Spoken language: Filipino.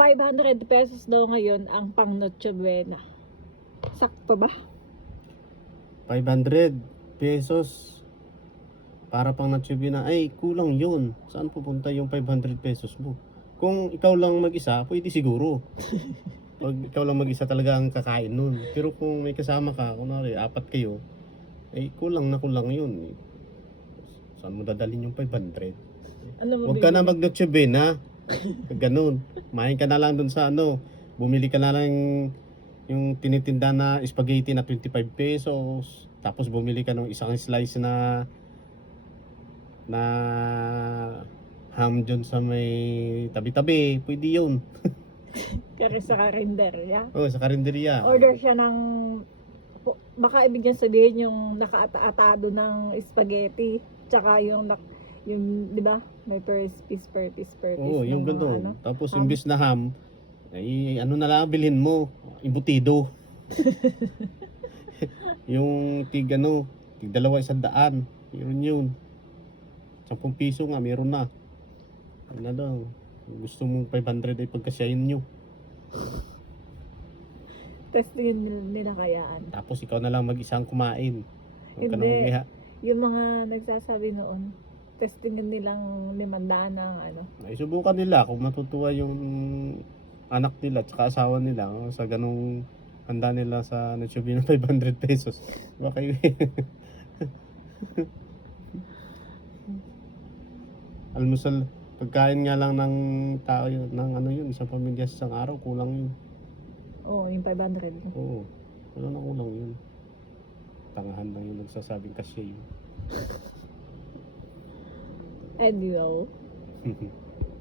500 pesos daw ngayon ang pang Noche Buena. Sakto ba? 500 pesos para pang natsubina. Ay, kulang yun. Saan pupunta yung 500 pesos mo? Kung ikaw lang mag-isa, pwede siguro. Pag ikaw lang mag-isa talaga ang kakain nun. Pero kung may kasama ka, kunwari, 4 kayo, ay kulang yun. Saan mo dadalhin yung 500? Alam mo, Huwag ka na bibili. mag-natsubina. Ganun. Mahin ka na lang dun sa bumili ka na lang yung tinitinda na spaghetti na 25 pesos. Tapos bumili ka ng isang slice na ham dyan sa may tabi-tabi. Pwede yun. Kaya sa karinderya. Oh, sa karinderya. Order siya ng, baka ibig niya sabihin yung nakaatado ng spaghetti. Tsaka yung, di ba? May per piece. Oo, yung ng gano'n. ano, Tapos ham. imbis na ham, ay ano na lang bilhin mo? Embutido. Yung tig 2,100. Meron yun. 10 piso nga, meron na. Ano na daw. Kung gusto mong 500 ay pagkasyahin nyo. Testingin nila kayaan. Tapos ikaw na lang mag-isang kumain. Huwag ka na Hindi. mag-iha. Yung mga nagsasabi noon, testingin nilang 500 ng ano. Ay, subukan nila kung matutuwa yung anak nila at asawa nila sa ganong handa nila sa Noche ng 500 pesos. Baka kayo almusal, pagkain nga lang ng tao yun, ng yun, isang pamilya sa isang araw, kulang yun. Oo, yung 500. Oo, wala na kulang yun. Tangahan lang yung nagsasabing kasya yun. And you know,